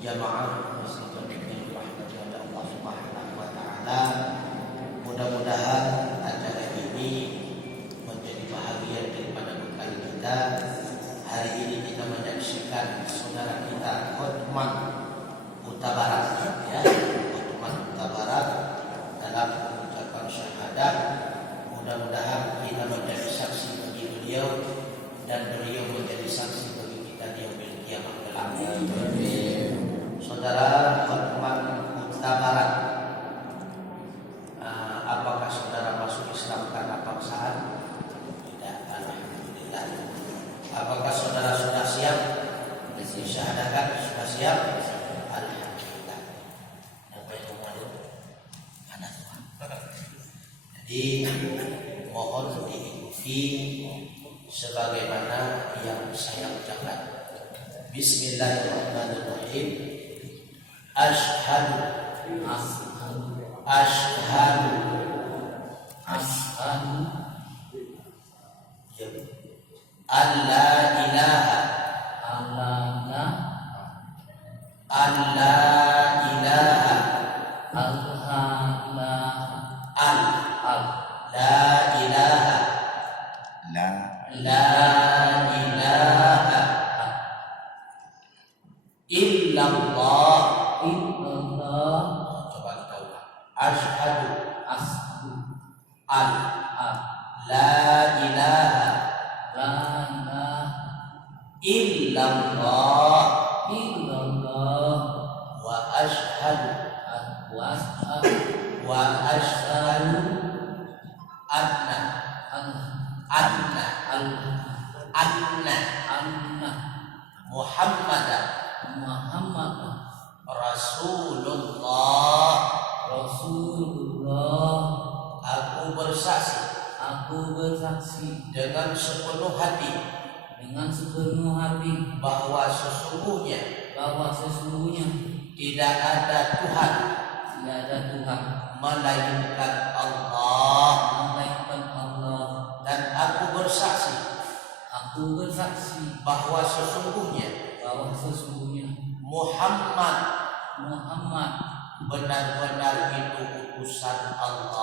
jamaah masjid yang dirahmati oleh Allah Subhanahu wa taala. Mudah-mudahan acara ini menjadi bahagian daripada bekal kita. Hari ini kita menyaksikan saudara kita Hotman Huta Barat, ya, Hotman Huta Barat dalam mengucapkan syahadat. Mudah-mudahan kita menjadi saksi bagi beliau dan beliau menjadi saksi bagi kita di yaumil qiyamah kelak. Saudara Hotman Huta Barat, apakah saudara masuk Islam karena paksaan? Tidak, alhamdulillah. Apakah saudara sudah siap? Disyahadakan sudah siap? Alhamdulillah. Apa yang kamu ada? Jadi mohon diikuti sebagaimana yang saya ucapkan. Bismillahirrahmanirrahim. Ashhadu an la ilaha illallah. Coba kita ulang. Ashhadu an la ilaha illallah wa ashhadu anna Muhammadan Rasulullah. Aku bersaksi dengan sepenuh hati bahwa sesungguhnya tidak ada Tuhan melainkan Allah, dan aku bersaksi bahwa sesungguhnya Muhammad benar-benar itu utusan Allah.